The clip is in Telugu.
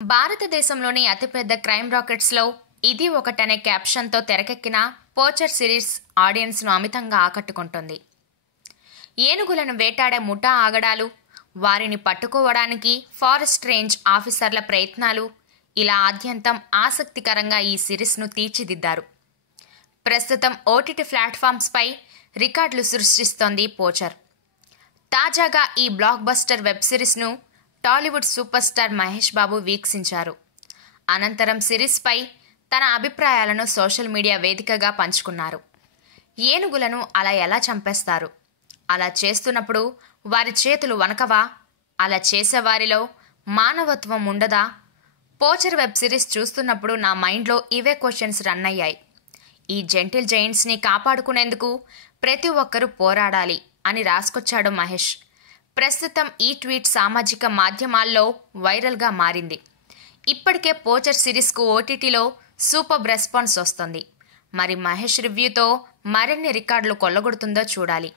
భారతదేశంలోని అతిపెద్ద క్రైమ్ రాకెట్స్లో ఇది ఒకటనే క్యాప్షన్తో తెరకెక్కిన పోచర్ సిరీస్ ఆడియన్స్ను అమితంగా ఆకట్టుకుంటుంది. ఏనుగులను వేటాడే ముఠా ఆగడాలు, వారిని పట్టుకోవడానికి ఫారెస్ట్ రేంజ్ ఆఫీసర్ల ప్రయత్నాలు, ఇలా ఆద్యంతం ఆసక్తికరంగా ఈ సిరీస్ను తీర్చిదిద్దారు. ప్రస్తుతం ఓటీటీ ప్లాట్ఫామ్స్పై రికార్డులు సృష్టిస్తోంది పోచర్. తాజాగా ఈ బ్లాక్ బస్టర్ వెబ్ సిరీస్ను టాలీవుడ్ సూపర్ స్టార్ మహేష్ బాబు వీక్షించారు. అనంతరం సిరీస్పై తన అభిప్రాయాలను సోషల్ మీడియా వేదికగా పంచుకున్నారు. ఏనుగులను అలా ఎలా చంపేస్తారు? అలా చేస్తున్నప్పుడు వారి చేతులు వణకవా? అలా చేసేవారిలో మానవత్వం ఉండదా? పోచర్ వెబ్ సిరీస్ చూస్తున్నప్పుడు నా మైండ్లో ఇవే క్వశ్చన్స్ రన్ అయ్యాయి. ఈ జెంటిల్ జైంట్స్ని కాపాడుకునేందుకు ప్రతి ఒక్కరూ పోరాడాలి అని రాసుకొచ్చాడు మహేష్. ప్రస్తుతం ఈ ట్వీట్ సామాజిక మాధ్యమాల్లో వైరల్గా మారింది. ఇప్పటికే పోచర్ సిరీస్కు ఓటీటీలో సూపర్ రెస్పాన్స్ వస్తుంది. మరి మహేష్ రివ్యూతో మరిన్ని రికార్డులు కొల్లగొడుతుందో చూడాలి.